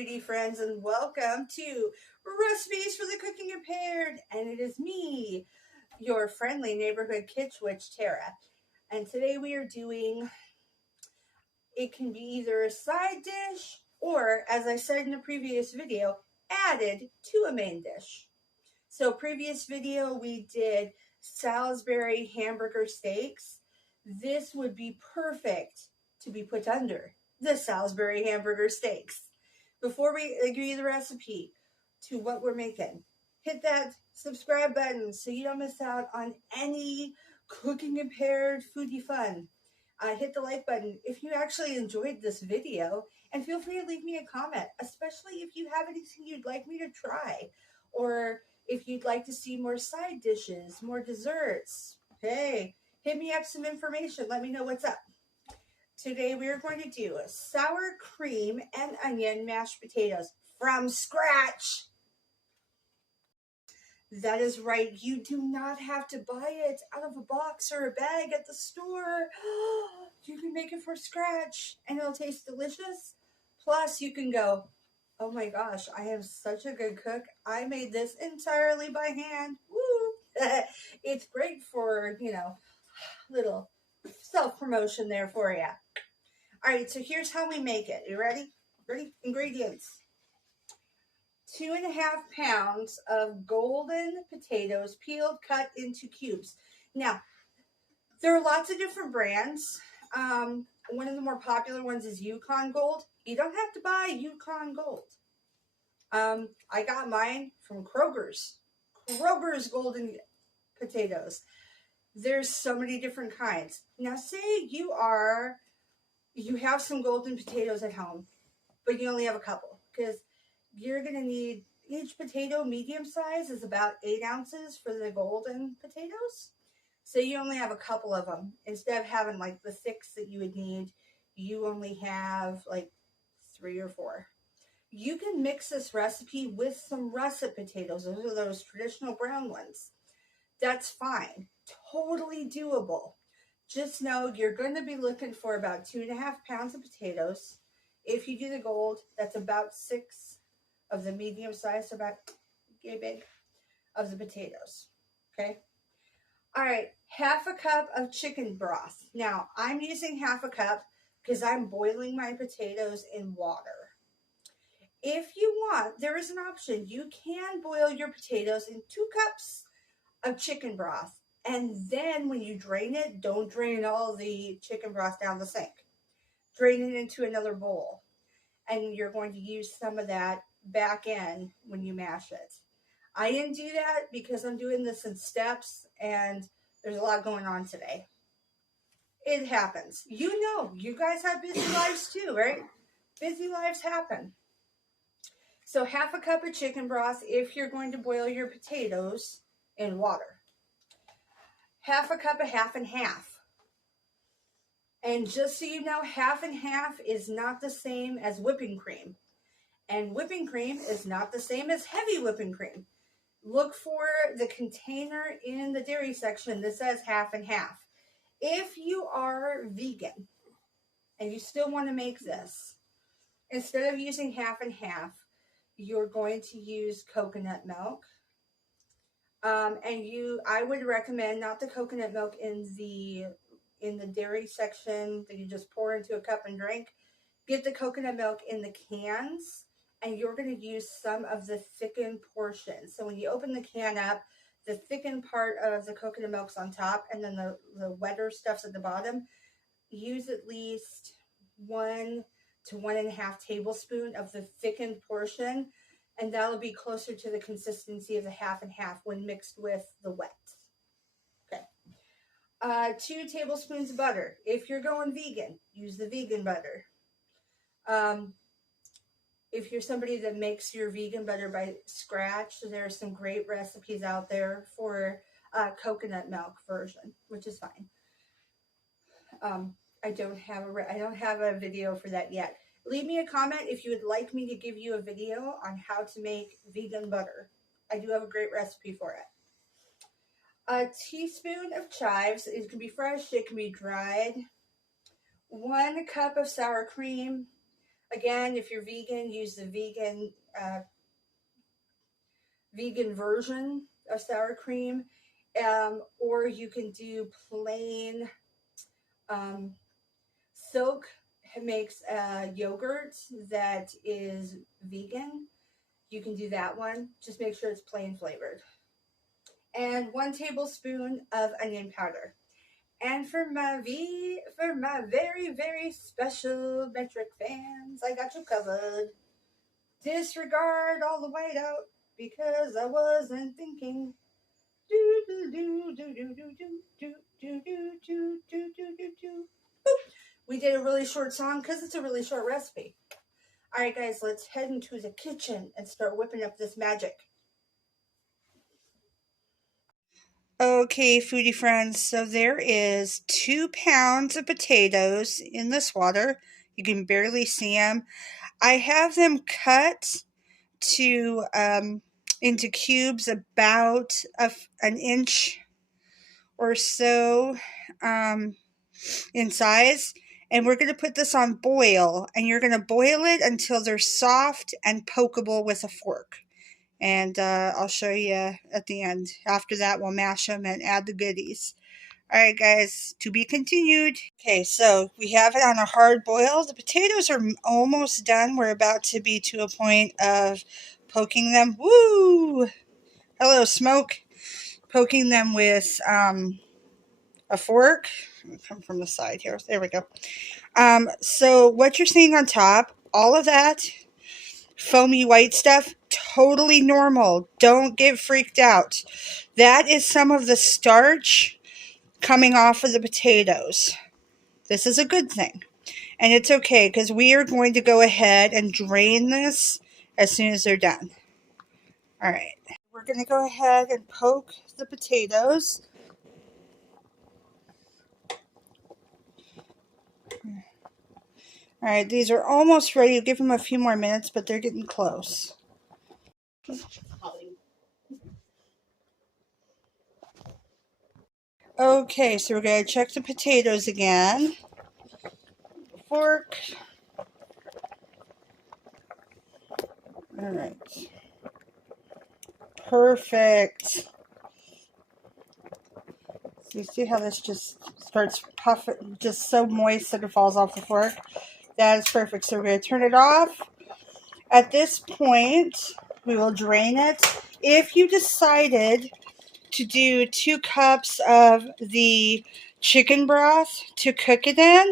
foodie friends, and welcome to Recipes for the Cooking Impaired. And it is me, your friendly neighborhood kitchen witch, Tara. And today we are doing, it can be either a side dish or, as I said in the previous video, added to a main dish. So previous video we did Salisbury hamburger steaks. This would be perfect to be put under the Salisbury hamburger steaks. Before we agree the recipe to what we're making, hit that subscribe button so you don't miss out on any cooking impaired foodie fun. Hit the like button if you actually enjoyed this video, and feel free to leave me a comment, especially if you have anything you'd like me to try, or if you'd like to see more side dishes, more desserts. Hey, hit me up some information. Let me know what's up. Today we are going to do a sour cream and onion mashed potatoes from scratch. That is right. You do not have to buy it out of a box or a bag at the store. You can make it from scratch and it'll taste delicious. Plus you can go, oh my gosh, I am such a good cook. I made this entirely by hand. Woo! It's great for, little self-promotion there for you. All right, so here's how we make it. You ready? Ready? Ingredients. 2.5 pounds of golden potatoes, peeled, cut into cubes. Now, there are lots of different brands. One of the more popular ones is Yukon Gold. You don't have to buy Yukon Gold. I got mine from Kroger's golden potatoes. There's so many different kinds. Now, say you have some golden potatoes at home, but you only have a couple, because you're going to need, each potato medium size is about 8 ounces for the golden potatoes. So you only have a couple of them. Instead of having like the 6 that you would need, you only have like 3 or 4. You can mix this recipe with some russet potatoes. Those are those traditional brown ones. That's fine. Totally doable. Just know you're going to be looking for about 2.5 pounds of potatoes. If you do the gold, that's about 6 of the medium size, about yay big, of the potatoes. Okay? All right, half a cup of chicken broth. Now, I'm using half a cup because I'm boiling my potatoes in water. If you want, there is an option. You can boil your potatoes in 2 cups of chicken broth. And then when you drain it, don't drain all the chicken broth down the sink. Drain it into another bowl. And you're going to use some of that back in when you mash it. I didn't do that because I'm doing this in steps and there's a lot going on today. It happens. You know, you guys have busy lives too, right? Busy lives happen. So half a cup of chicken broth if you're going to boil your potatoes in water. Half a cup of half and half. And just so you know, half and half is not the same as whipping cream. And whipping cream is not the same as heavy whipping cream. Look for the container in the dairy section that says half and half. If you are vegan and you still want to make this, instead of using half and half, you're going to use coconut milk. I would recommend not the coconut milk in the dairy section that you just pour into a cup and drink. Get the coconut milk in the cans, and you're going to use some of the thickened portion. So when you open the can up, the thickened part of the coconut milk's on top, and then the wetter stuff's at the bottom. Use at least 1 to 1.5 tablespoons of the thickened portion, and that'll be closer to the consistency of the half and half when mixed with the wet. Okay. 2 tablespoons of butter. If you're going vegan, use the vegan butter. If you're somebody that makes your vegan butter by scratch, there are some great recipes out there for coconut milk version, which is fine. I don't have a video for that yet. Leave me a comment if you would like me to give you a video on how to make vegan butter. I do have a great recipe for it. A teaspoon of chives. It can be fresh, it can be dried. 1 cup of sour cream. Again, if you're vegan, use the vegan version of sour cream, or you can do plain. Silk makes a yogurt that is vegan. You can do that one. Just make sure it's plain flavored. And 1 tablespoon of onion powder. And for my very, very special metric fans, I got you covered. Disregard all the whiteout because I wasn't thinking. Do do do do do do do do do do do do do do. We did a really short song because it's a really short recipe. All right, guys, let's head into the kitchen and start whipping up this magic. Okay, foodie friends, so there is 2 pounds of potatoes in this water. You can barely see them. I have them cut to into cubes about an inch or so in size. And we're going to put this on boil, and you're going to boil it until they're soft and pokeable with a fork. And I'll show you at the end. After that, we'll mash them and add the goodies. All right, guys, to be continued. Okay, so we have it on a hard boil. The potatoes are almost done. We're about to be to a point of poking them. Woo! Hello, smoke. Poking them with a fork. Come from the side here. There we go. So what you're seeing on top, all of that foamy white stuff, totally normal. Don't get freaked out. That is some of the starch coming off of the potatoes. This is a good thing. And it's okay because we are going to go ahead and drain this as soon as they're done. All right. We're going to go ahead and poke the potatoes. All right, these are almost ready. Give them a few more minutes, but they're getting close. Okay, so we're going to check the potatoes again. Fork. All right. Perfect. So you see how this just starts puffing, just so moist that it falls off the fork? That is perfect. So we're going to turn it off. At this point, we will drain it. If you decided to do 2 cups of the chicken broth to cook it in,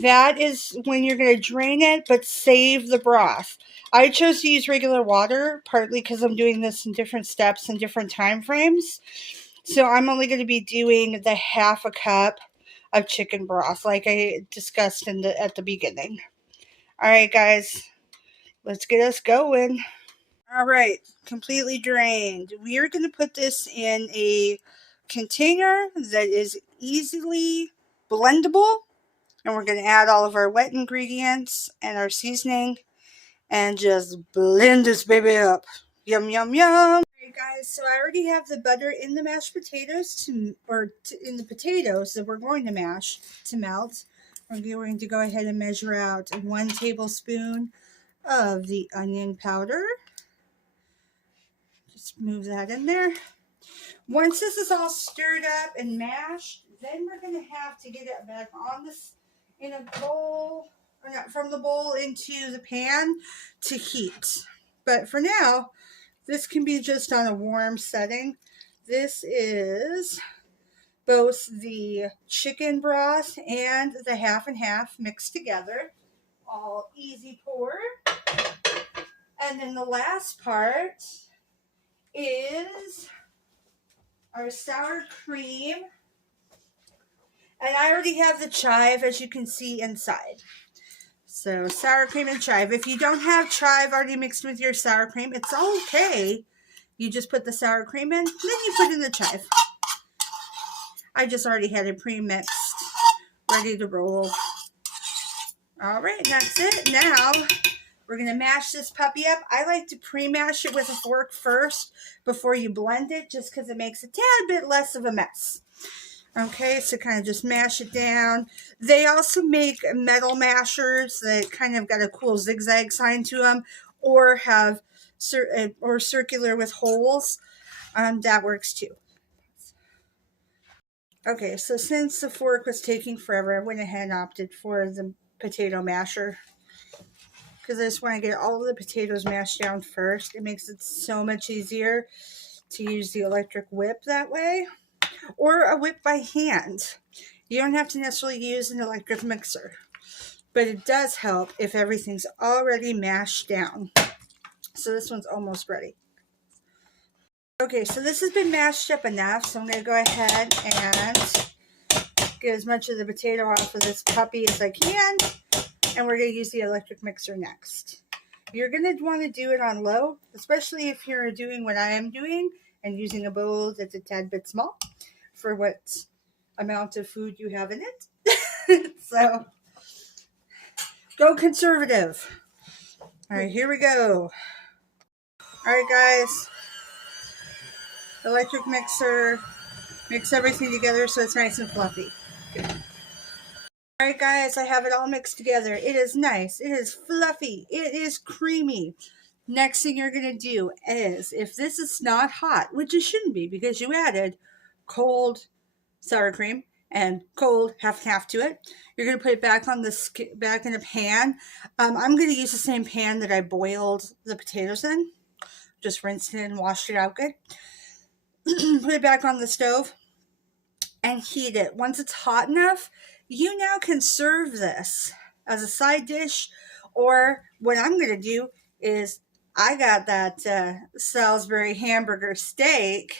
that is when you're going to drain it, but save the broth. I chose to use regular water, partly because I'm doing this in different steps and different time frames. So I'm only going to be doing the 1/2 cup of chicken broth, like I discussed at the beginning. All right, guys, let's get us going. All right, completely drained. We are going to put this in a container that is easily blendable. And we're going to add all of our wet ingredients and our seasoning and just blend this baby up. Yum, yum, yum. Alright, guys, so I already have the butter in the mashed potatoes in the potatoes that we're going to mash to melt. We're going to go ahead and measure out 1 tablespoon of the onion powder. Just move that in there. Once this is all stirred up and mashed, then we're going to have to get it back on this in a bowl, or not, from the bowl into the pan to heat. But for now, this can be just on a warm setting. This is both the chicken broth and the 1/2 and 1/2 mixed together. All easy pour. And then the last part is our sour cream. And I already have the chive, as you can see inside. So sour cream and chive. If you don't have chive already mixed with your sour cream, it's okay. You just put the sour cream in, then you put in the chive. I just already had it pre-mixed, ready to roll. All right, that's it. Now we're going to mash this puppy up. I like to pre-mash it with a fork first before you blend it, just because it makes a tad bit less of a mess. Okay, so kind of just mash it down. They also make metal mashers that kind of got a cool zigzag sign to them, or have or circular with holes. That works too. Okay, so since the fork was taking forever, I went ahead and opted for the potato masher because I just want to get all of the potatoes mashed down first. It makes it so much easier to use the electric whip that way, or a whip by hand. You don't have to necessarily use an electric mixer, but it does help if everything's already mashed down. So this one's almost ready. Okay, so this has been mashed up enough, so I'm going to go ahead and get as much of the potato off of this puppy as I can, and we're going to use the electric mixer next. You're going to want to do it on low, especially if you're doing what I am doing and using a bowl that's a tad bit small for what amount of food you have in it. So go conservative. All right, here we go. All right, guys. Electric mixer. Mix everything together so it's nice and fluffy. All right, guys, I have it all mixed together. It is nice. It is fluffy. It is creamy. Next thing you're going to do is, if this is not hot, which it shouldn't be because you added cold sour cream and cold half and half to it, you're going to put it back on back in a pan. I'm going to use the same pan that I boiled the potatoes in. Just rinsed it and washed it out good. Put it back on the stove and heat it. Once it's hot enough, you now can serve this as a side dish, or what I'm going to do is I got that Salisbury hamburger steak,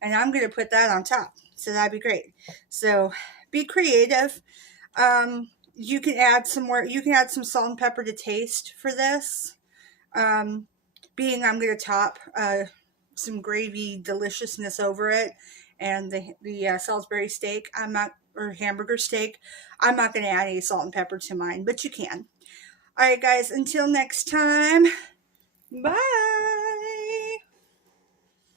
and I'm going to put that on top. So that'd be great. So be creative. You can add some more. You can add some salt and pepper to taste for this. Being I'm going to top some gravy deliciousness over it, and the Salisbury steak, or hamburger steak, I'm not going to add any salt and pepper to mine, but you can. All right, guys, until next time, bye.